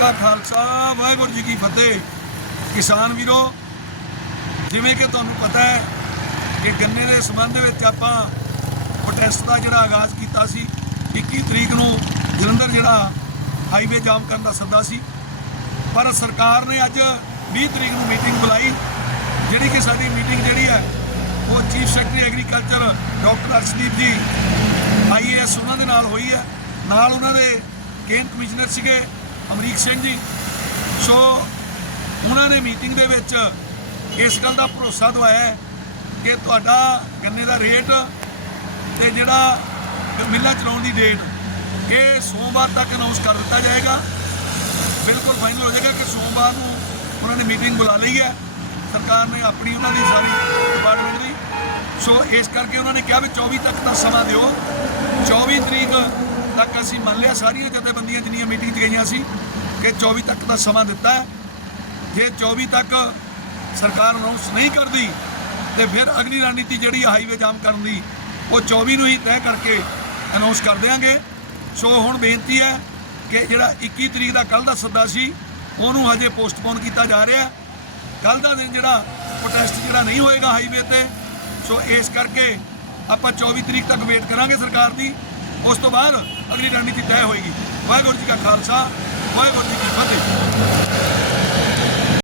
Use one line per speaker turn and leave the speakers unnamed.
ਕਾ ਖਾਲਸਾ, ਵਾਹਿਗੁਰੂ ਜੀ ਕੀ ਫਤਿਹ। ਕਿਸਾਨ ਵੀਰੋ, ਜਿਵੇਂ ਕਿ ਤੁਹਾਨੂੰ ਪਤਾ ਹੈ ਕਿ ਗੰਨੇ ਦੇ ਸੰਬੰਧ ਵਿੱਚ ਆਪਾਂ ਪ੍ਰੋਟੈਸਟ ਦਾ ਜਿਹੜਾ ਆਗਾਜ਼ ਕੀਤਾ ਸੀ 21 ਤਰੀਕ ਨੂੰ ਜਲੰਧਰ ਜਿਹੜਾ ਹਾਈਵੇ ਜਾਮ ਕਰਨ ਦਾ ਸੱਦਾ ਸੀ। ਪਰ ਸਰਕਾਰ ਨੇ ਅੱਜ 20 ਤਰੀਕ ਨੂੰ ਮੀਟਿੰਗ ਬੁਲਾਈ, ਜਿਹੜੀ ਕਿ ਸਾਡੀ ਮੀਟਿੰਗ ਜਿਹੜੀ ਹੈ, ਉਹ chief secretary agriculture doctor Arshdeep ji IAS ਉਹਨਾਂ ਦੇ ਨਾਲ ਹੋਈ ਹੈ। ਨਾਲ ਉਹਨਾਂ ਦੇ ਕੇਂਦਰ ਕਮਿਸ਼ਨਰ ਸੀਗੇ ਅਮਰੀਕ ਸਿੰਘ ਜੀ। ਸੋ ਉਹਨਾਂ ਨੇ ਮੀਟਿੰਗ ਦੇ ਵਿੱਚ ਇਸ ਗੱਲ ਦਾ ਭਰੋਸਾ ਦਵਾਇਆ ਕਿ ਤੁਹਾਡਾ ਗੰਨੇ ਦਾ ਰੇਟ ਤੇ ਜਿਹੜਾ ਮਿੱਲਾਂ ਚਲਾਉਣ ਦੀ ਡੇਟ ਇਹ ਸੋਮਵਾਰ ਤੱਕ ਅਨਾਉਂਸ ਕਰ ਦਿੱਤਾ ਜਾਏਗਾ। ਬਿਲਕੁਲ ਫਾਈਨਲ ਹੋ ਜਾਏਗਾ ਕਿ ਸੋਮਵਾਰ ਨੂੰ ਉਹਨਾਂ ਨੇ ਮੀਟਿੰਗ ਬੁਲਾ ਲਈ ਹੈ। ਸਰਕਾਰ ਨੇ ਆਪਣੀ ਉਹਨਾਂ ਦੀ ਸਾਰੀ ਡਿਪਾਰਟਮੈਂਟ ਦੀ। ਸੋ ਇਸ ਕਰਕੇ ਉਹਨਾਂ ਨੇ ਕਿਹਾ ਵੀ 24 ਤੱਕ ਦਾ ਸਮਾਂ ਦਿਓ। 24 ਤਰੀਕ ਤੱਕ ਅਸੀਂ ਮੰਨ ਲਿਆ, ਸਾਰੀਆਂ ਜਥੇਬੰਦੀਆਂ ਜਿੰਨੀਆਂ ਮੀਟਿੰਗ 'ਚ ਗਈਆਂ ਸੀ ਕਿ 24 ਤੱਕ ਦਾ ਸਮਾਂ ਦਿੱਤਾ ਹੈ। ਜੇ 24 ਤੱਕ ਸਰਕਾਰ ਅਨਾਉਂਸ ਨਹੀਂ ਕਰਦੀ, ਤੇ ਫਿਰ ਅਗਲੀ ਰਣਨੀਤੀ ਜਿਹੜੀ ਹਾਈਵੇ ਜਾਮ ਕਰਨ ਦੀ, ਉਹ 24 ਨੂੰ ਹੀ ਤੈਅ ਕਰਕੇ ਅਨਾਉਂਸ ਕਰ ਦੇਵਾਂਗੇ ਸੋ ਹੁਣ ਬੇਨਤੀ ਹੈ ਕਿ ਜਿਹੜਾ 21 ਤਰੀਕ ਦਾ ਕੱਲ ਦਾ ਸੱਦਾ ਸੀ, ਉਹਨੂੰ ਹਜੇ ਪੋਸਟਪੋਨ ਕੀਤਾ ਜਾ ਰਿਹਾ ਹੈ। ਕੱਲ ਦਾ ਦਿਨ ਜਿਹੜਾ ਪ੍ਰੋਟੈਸਟ ਜਿਹੜਾ ਨਹੀਂ ਹੋਏਗਾ ਹਾਈਵੇ ਤੇ, ਸੋ ਇਸ ਕਰਕੇ ਆਪਾਂ 24 ਤਰੀਕ ਤੱਕ ਵੇਟ ਕਰਾਂਗੇ ਸਰਕਾਰ ਦੀ। ਉਸ ਤੋਂ ਬਾਅਦ ਅਗਲੀ ਰਣਨੀਤੀ ਤੈਅ ਹੋਏਗੀ। ਵਾਹਿਗੁਰੂ ਜੀ ਕਾ ਖਾਲਸਾ ਵਾਹਿਗੁਰੂ ਜੀ